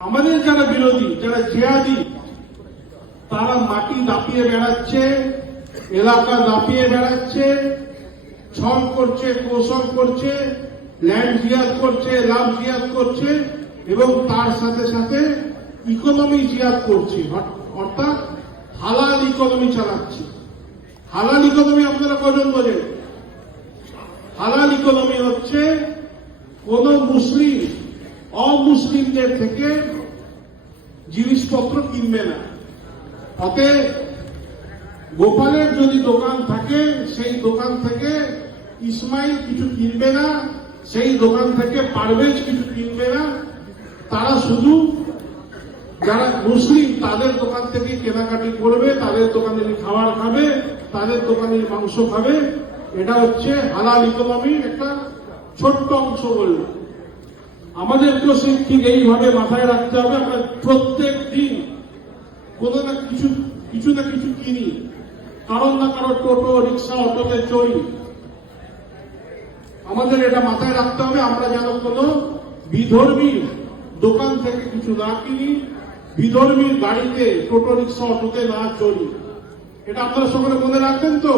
আমাদের যারা বিরোধী, যারা জিহাদি, তারা মাটি দাপিয়ে বেড়াচ্ছে, এলাকা দাপিয়ে বেড়াচ্ছে, ছল করছে, কৌশল করছে, ল্যান্ড জিহাদ করছে, লাভ জিহাদ করছে এবং তার সাথে সাথে ইকোনমি জিহাদ করছে, অর্থাৎ হালাল ইকোনমি চালাচ্ছে। হালাল ইকোনমি আপনারা কজন বোঝেন? হালাল ইকোনমি হচ্ছে কোন মুসলিম অমুসলিমদের থেকে জিনিসপত্র কিনবে না। অতএব গোপালের যদি দোকান থাকে, সেই দোকান থেকে ইসমাইল কিছু কিনবে না, সেই দোকান থেকে পারভেজ কিছু কিনবে না। তারা শুধু যারা মুসলিম তাদের দোকান থেকে কেনাকাটি করবে, তাদের দোকানে খাবার খাবে, তাদের দোকানে মাংস খাবে। এটা হচ্ছে হালাল ইকোনমির একটা ছোট্ট অংশ বলল। আমাদেরকেও সেই ঠিক এইভাবে মাথায় রাখতে হবে। আমরা প্রত্যেক দিন কোনো না কিছু না কিছু কিনি, কারণ না কারো টোটো, রিক্সা, অটোতে চড়ি। আমাদের এটা মাথায় রাখতে হবে, আমরা যেন কোনো বিধর্মী দোকান থেকে কিছু না কিনি, বিধর্মীর গাড়িতে, টোটো, রিক্সা, অটোতে না চড়ি। এটা আপনারা সকলে মনে রাখবেন তো?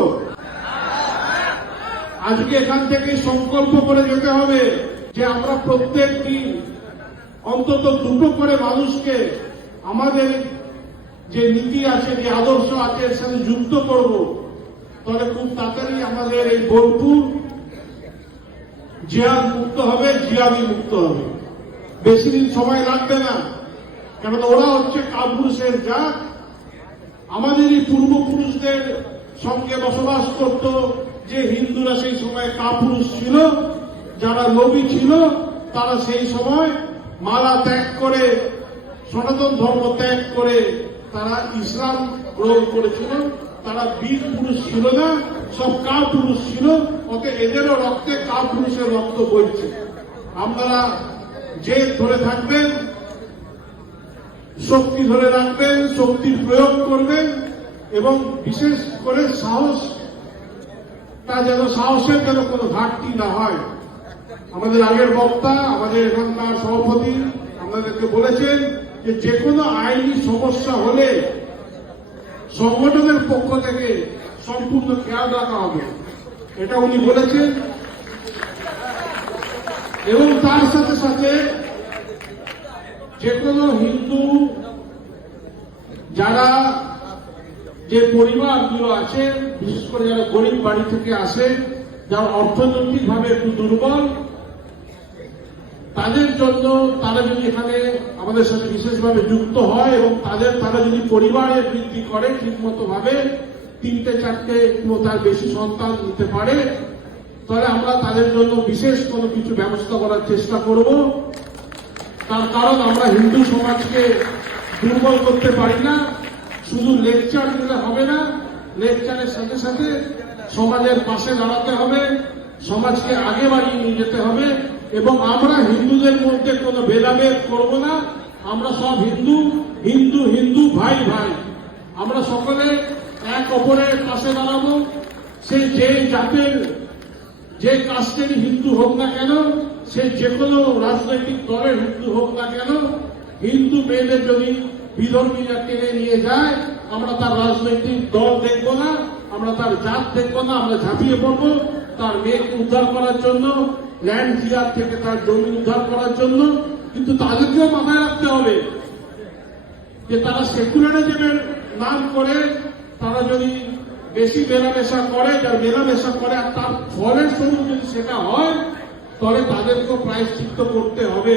আজকে এখান থেকে সংকল্প করে যেতে হবে যে আমরা প্রত্যেক দিন অন্তত দুটো করে মানুষকে আমাদের যে নীতি আছে, যে আদর্শ আছে এর সাথে যুক্ত করব। তাহলে খুব তাড়াতাড়ি আমাদের এই বোলপুর জিহাদ মুক্ত হবে, জিহাদি মুক্ত হবে। বেশি দিন সময় লাগবে না, কেননা ওরা হচ্ছে কাপুরুষের জাত। আমাদেরই পূর্বপুরুষদের সঙ্গে বসবাস করত যে হিন্দুরা, সেই সময় কাপুরুষ ছিল। যারা নবী ছিল তারা সেই সময় মালা ত্যাগ করে, সনাতন ধর্ম ত্যাগ করে তারা ইসলাম গ্রহণ করেছিল। তারা বীর পুরুষ ছিল না, সব কাপুরুষ ছিল। অতএব এদেরও রক্তে কাপুরুষের রক্ত বইছে। আপনারা যে ধরে থাকবেন, শক্তি ধরে রাখবেন, শক্তির প্রয়োগ করবেন এবং বিশেষ করে সাহসের যেন কোনো ঘাটতি না হয়। আমাদের আগের বক্তা, আমাদের এখানকার সভাপতি আপনাদেরকে বলেছেন যে কোনো আইনি সমস্যা হলে সংগঠনের পক্ষ থেকে সম্পূর্ণ খেয়াল রাখা হবে, এটা উনি বলেছেন। এবং তার সাথে সাথে যে কোনো হিন্দু যারা যে পরিবারগুলো আছে, বিশেষ করে যারা গরিব বাড়ি থেকে আসে, যারা অর্থনৈতিকভাবে একটু দুর্বল, তাদের জন্য তারা যদি এখানে আমাদের সাথে বিশেষভাবে যুক্ত হয় এবং তারা যদি পরিবারের বৃদ্ধি করে ঠিকমতো ভাবে, 3টে 4টে তার বেশি সন্তান নিতে পারে, তাহলে আমরা তাদের জন্য বিশেষ কোনো কিছু ব্যবস্থা করার চেষ্টা করব। তার কারণ আমরা হিন্দু সমাজকে দুর্বল করতে পারি না। শুধু লেকচার দিলে হবে না, লেকচারের সাথে সাথে সমাজের পাশে দাঁড়াতে হবে, সমাজকে আগে বাড়িয়ে নিয়ে যেতে হবে। এবং আমরা হিন্দুদের মধ্যে কোনো ভেদাভেদ করব না। আমরা সব হিন্দু, হিন্দু হিন্দু, ভাই ভাই। আমরা সকলে এক অপরের পাশে দাঁড়াবো। সে যে জাতের, যে কাস্টেরই হিন্দু হোক না কেন, সে যে কোনো রাজনৈতিক দলের হিন্দু হোক না কেন, হিন্দু মেয়েদের যদি বিধর্মীরা টেনে নিয়ে যায়, আমরা তার রাজনৈতিক দল দেখব না, আমরা তার জাত দেখব না। আমরা ঝাঁপিয়ে পড়বো তার মেয়েকে উদ্ধার করার জন্য, ল্যান্ড জিহাদ থেকে তার জমি উদ্ধার করার জন্য। কিন্তু তাদেরকেও মাথায় রাখতে হবে যে তারা সেকুলারিজমের নাম করে তারা যদি বেশি মেলামেশা করে, যার মেলামেশা করে আর তার ফলের স্বরূপ যদি সেটা হয়, তাহলে তাদেরকেও প্রায়শ্চিত্ত করতে হবে।